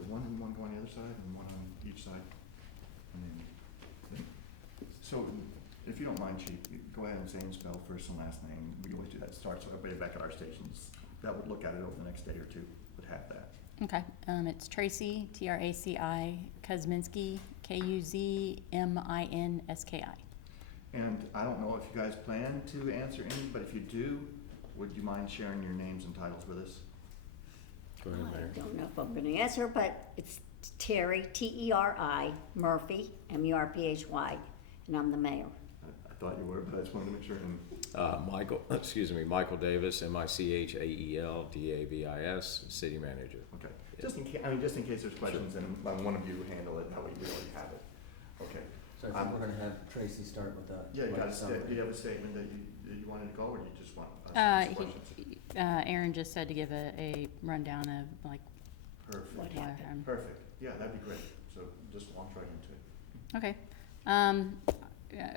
there one go on the other side and one on each side? And then, so, if you don't mind, Chief, go ahead and say and spell first and last name. We always do that to start, so everybody back at our stations that would look at it over the next day or two would have that. Okay, it's Tracy, Traci, Kuzminski, Kuzminski. And I don't know if you guys plan to answer any, but if you do, would you mind sharing your names and titles with us? Go ahead, Mayor. I don't know if I'm gonna answer, but it's Terry, T-E-R-I, Murphy, M-U-R-P-H-Y, and I'm the mayor. I thought you were, but I just wanted to make sure. And Michael Davis, Michael Davis, City Manager. okay, just in case, just in case there's questions, and one of you handle it, that way we already have it. Okay. So I think we're gonna have Tracy start with that. Yeah, you got summary. do you have a statement that you wanted to go, or do you just want us to ask questions? Aaron just said to give a rundown of like, Perfect, What happened? perfect. Yeah, that'd be great. So just launch right into it. okay.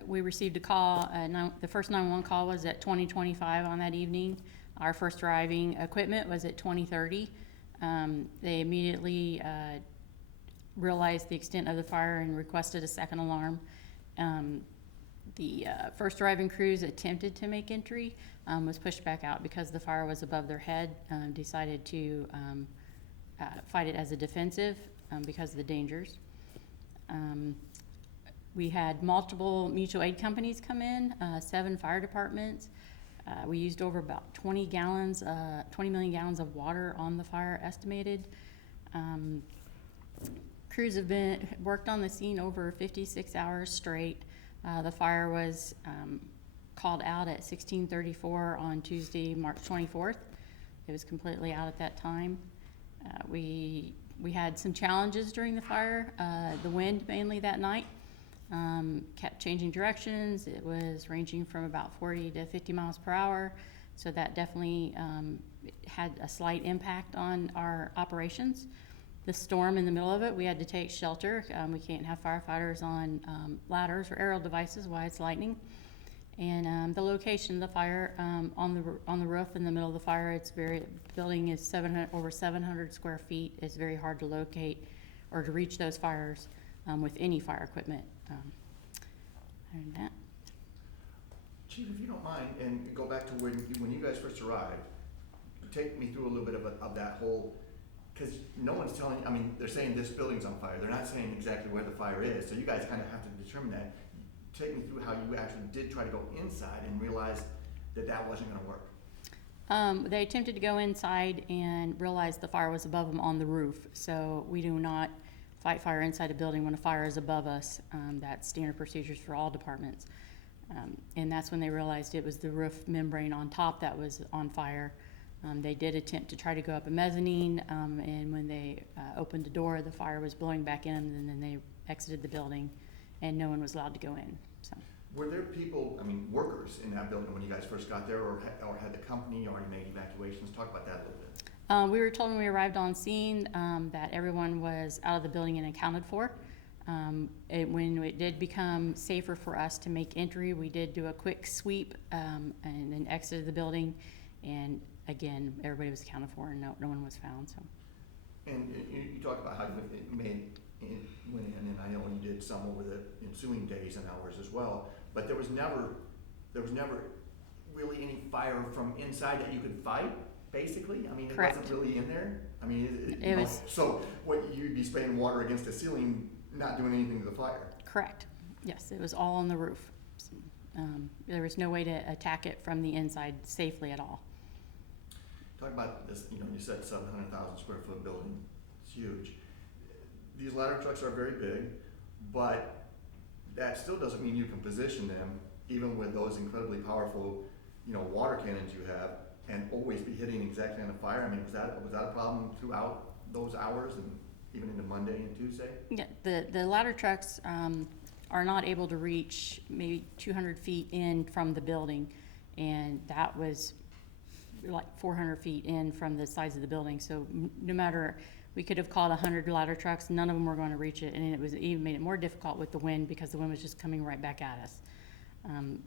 We received a call, the first 911 call was at 20:25 on that evening. Our first arriving equipment was at 20:30. They immediately realized the extent of the fire and requested a second alarm. The first arriving crews attempted to make entry, was pushed back out because the fire was above their head, decided to fight it as a defensive because of the dangers. We had multiple mutual aid companies come in, 7 fire departments. We used over about 20 million gallons of water on the fire estimated. Crews have worked on the scene over 56 hours straight. The fire was called out at 16:34 on Tuesday, March 24th. It was completely out at that time. We had some challenges during the fire. The wind mainly that night kept changing directions. It was ranging from about 40 to 50 miles per hour. So that definitely had a slight impact on our operations. The storm in the middle of it, we had to take shelter. We can't have firefighters on ladders or aerial devices while it's lightning. And the location of the fire, on the roof in the middle of the fire, building is over 700 square feet. It's very hard to locate or to reach those fires with any fire equipment. Other than that. Chief, if you don't mind, and go back to when you guys first arrived, take me through a little bit of that whole, because no one's telling, I mean, they're saying this building's on fire. They're not saying exactly where the fire is, so you guys kind of have to determine that. Take me through how you actually did try to go inside and realize that wasn't gonna work. They attempted to go inside and realized the fire was above them on the roof. So we do not fight fire inside a building when a fire is above us. That's standard procedures for all departments. And that's when they realized it was the roof membrane on top that was on fire. They did attempt to try to go up a mezzanine, and when they opened the door, the fire was blowing back in, and then they exited the building, and no one was allowed to go in. So. Were there people, workers in that building when you guys first got there, or had the company already made evacuations? Talk about that a little bit. We were told when we arrived on scene that everyone was out of the building and accounted for. When it did become safer for us to make entry, we did do a quick sweep and then exited the building. And again, everybody was accounted for and no one was found. So. And you talk about how you went in, and I know you did some over the ensuing days and hours as well. But there was never really any fire from inside that you could fight. Basically, it Correct. wasn't really in there. It was. So what you'd be spraying water against the ceiling, not doing anything to the fire. Correct. Yes, it was all on the roof. So, there was no way to attack it from the inside safely at all. Talk about this. You said 700,000 square foot building. It's huge. These ladder trucks are very big, but that still doesn't mean you can position them, even with those incredibly powerful, water cannons you have, and always be hitting exactly on the fire. Was that a problem throughout those hours and even into Monday and Tuesday? Yeah, the ladder trucks are not able to reach maybe 200 feet in from the building, and that was like 400 feet in from the sides of the building. So no matter, we could have called 100 ladder trucks, none of them were going to reach it, and it was even made it more difficult with the wind because the wind was just coming right back at us.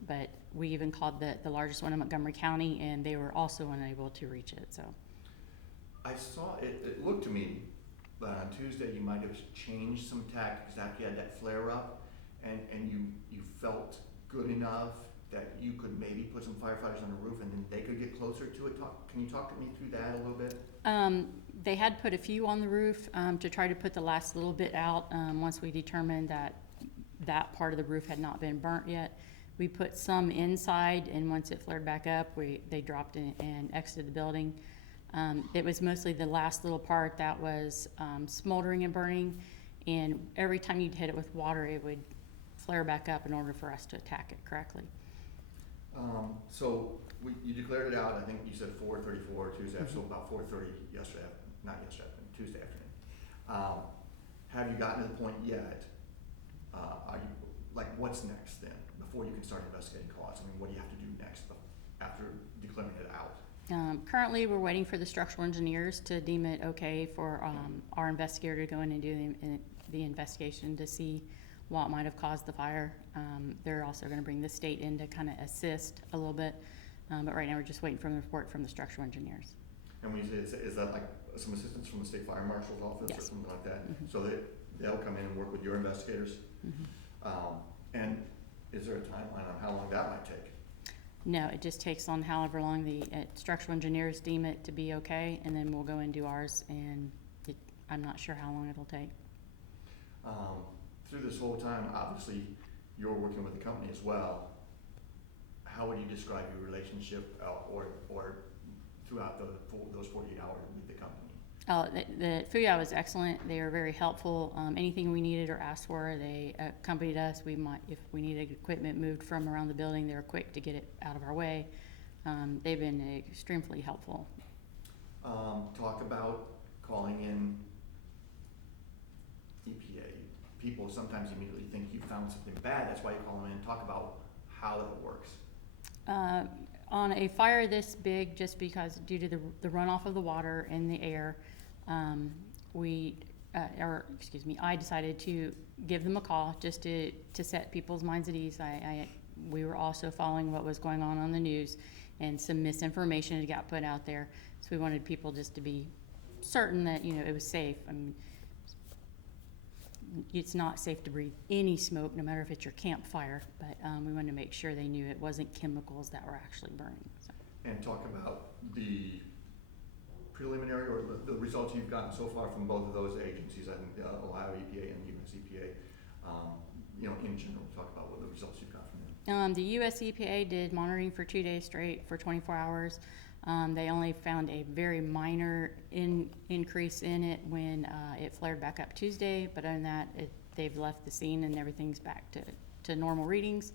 But we even called the largest one in Montgomery County, and they were also unable to reach it. So I saw it. It looked to me, but on Tuesday, you might have changed some tactics after you had that flare up, and you felt good enough that you could maybe put some firefighters on the roof and then they could get closer to it. Can you talk me through that a little bit? They had put a few on the roof, to try to put the last little bit out, once we determined that that part of the roof had not been burnt yet. We put some inside, and once it flared back up, they dropped in and exited the building. It was mostly the last little part that was smoldering and burning, and every time you'd hit it with water, it would flare back up in order for us to attack it correctly. So you declared it out, I think you said 4:34 Tuesday, so about 4:30 Tuesday afternoon. Have you gotten to the point yet, are you, like, what's next then, before you can start investigating cause? I mean, what do you have to do next after declaring it out? Currently, we're waiting for the structural engineers to deem it okay for our investigator to go in and do the investigation to see what might have caused the fire. They're also going to bring the state in to kind of assist a little bit, but right now we're just waiting for the report from the structural engineers. And when you say, is that like some assistance from the state fire marshal's office or Yes. something like that? Mhm. So they'll come in and work with your investigators? And is there a timeline on how long that might take? No, it just takes on however long the structural engineers deem it to be okay, and then we'll go and do ours, and I'm not sure how long it'll take. Through this whole time, obviously, you're working with the company as well. How would you describe your relationship or throughout those 48 hours with the company? The FUYA was excellent. They were very helpful. Anything we needed or asked for, they accompanied us. If we needed equipment moved from around the building, they were quick to get it out of our way. They've been extremely helpful. Talk about calling in EPA. People sometimes immediately think you found something bad, that's why you call them in. Talk about how it works. On a fire this big, just because due to the runoff of the water in the air, I decided to give them a call just to set people's minds at ease. We were also following what was going on the news, and some misinformation had got put out there. So we wanted people just to be certain that, it was safe. I mean, it's not safe to breathe any smoke, no matter if it's your campfire, but we wanted to make sure they knew it wasn't chemicals that were actually burning. So. And talk about the preliminary or the results you've gotten so far from both of those agencies, I think the Ohio EPA and the US EPA, in general, talk about what the results you've got from them. The US EPA did monitoring for 2 days straight for 24 hours. They only found a very minor increase in it when it flared back up Tuesday, but other than that, they've left the scene and everything's back to normal readings.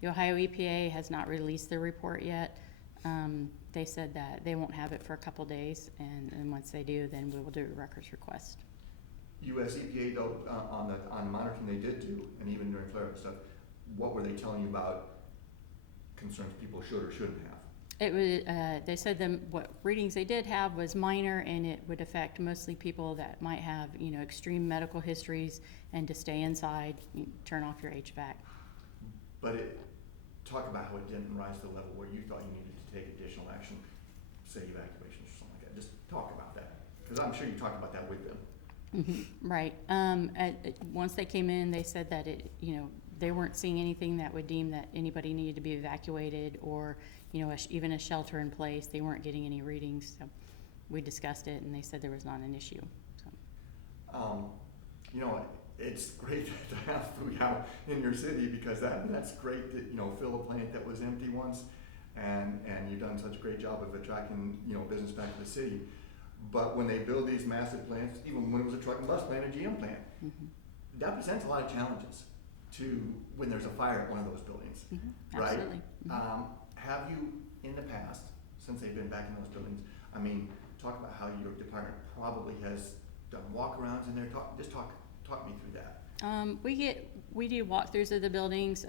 The Ohio EPA has not released their report yet. They said that they won't have it for a couple days, and once they do, then we will do a records request. US EPA, though, on the monitoring they did do, and even during flare-up stuff, what were they telling you about concerns people should or shouldn't have? It was, they said what readings they did have was minor, and it would affect mostly people that might have, extreme medical histories, and to stay inside, turn off your HVAC. But talk about how it didn't rise to the level where you thought you needed to take additional action, say evacuations or something like that. Just talk about that, because I'm sure you talked about that with them. Mm-hmm. Right. Once they came in, they said that they weren't seeing anything that would deem that anybody needed to be evacuated or, even a shelter in place. They weren't getting any readings. So we discussed it, and they said there was not an issue. So. It's great to have FUYA in your city, because that's great that, fill a plant that was empty once, and you've done such a great job of attracting, business back to the city. But when they build these massive plants, even when it was a truck and bus plant, a GM plant, Mm-hmm. that presents a lot of challenges when there's a fire at one of those buildings, Mm-hmm. right? Absolutely. Mm-hmm. Have you, in the past, since they've been back in those buildings, talk about how your department probably has done walkarounds in there. Talk me through that. We do walkthroughs of the buildings,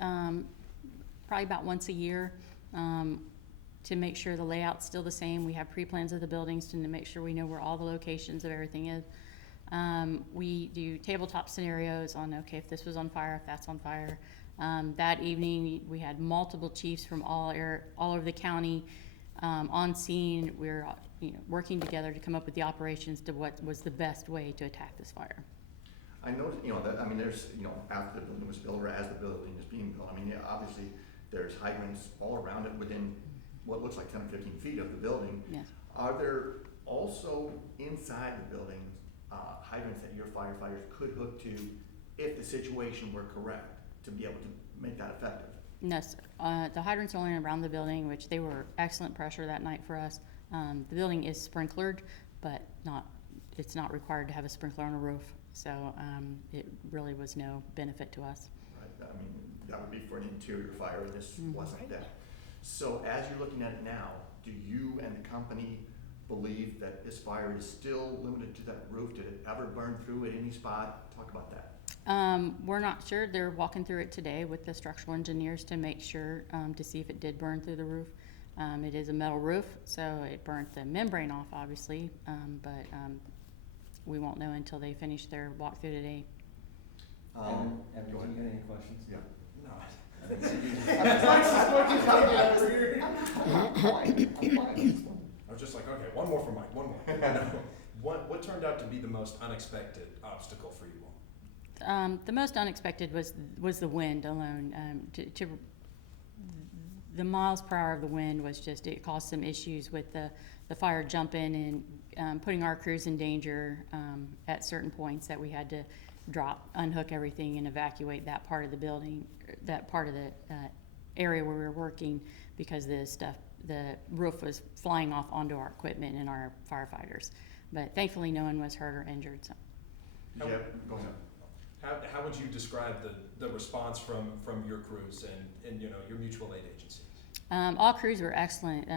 probably about once a year, to make sure the layout's still the same. We have pre-plans of the buildings to make sure we know where all the locations of everything is. We do tabletop scenarios on, if this was on fire, if that's on fire. That evening, we had multiple chiefs from all over the county On scene, we're, working together to come up with the operations to what was the best way to attack this fire. I noticed, that, I mean, there's, after the building was built or as the building is being built, I mean, yeah, obviously, there's hydrants all around it within what looks like 10 or 15 feet of the building. Yes. Are there also inside the building hydrants that your firefighters could hook to if the situation were correct to be able to make that effective? No, sir. The hydrants are only around the building, which they were excellent pressure that night for us. The building is sprinklered, but it's not required to have a sprinkler on a roof. So it really was no benefit to us. Right, I mean, that would be for an interior fire, and this wasn't that. So as you're looking at it now, do you and the company believe that this fire is still limited to that roof? Did it ever burn through at any spot? Talk about that. We're not sure. They're walking through it today with the structural engineers to make sure, to see if it did burn through the roof. It is a metal roof, so it burnt the membrane off, obviously, but we won't know until they finish their walkthrough today. Evan, Go do ahead. you got any questions? Yeah. I was just like, okay, one more for Mike, one more. What turned out to be the most unexpected obstacle for you all? The most unexpected was the wind alone. The miles per hour of the wind was just, it caused some issues with the fire jumping and putting our crews in danger at certain points that we had to unhook everything and evacuate that part of the building, that part of the area where we were working, because the roof was flying off onto our equipment and our firefighters. But thankfully, no one was hurt or injured. So. Yeah, go ahead. How would you describe the response from your crews and your mutual aid agencies? All crews were excellent.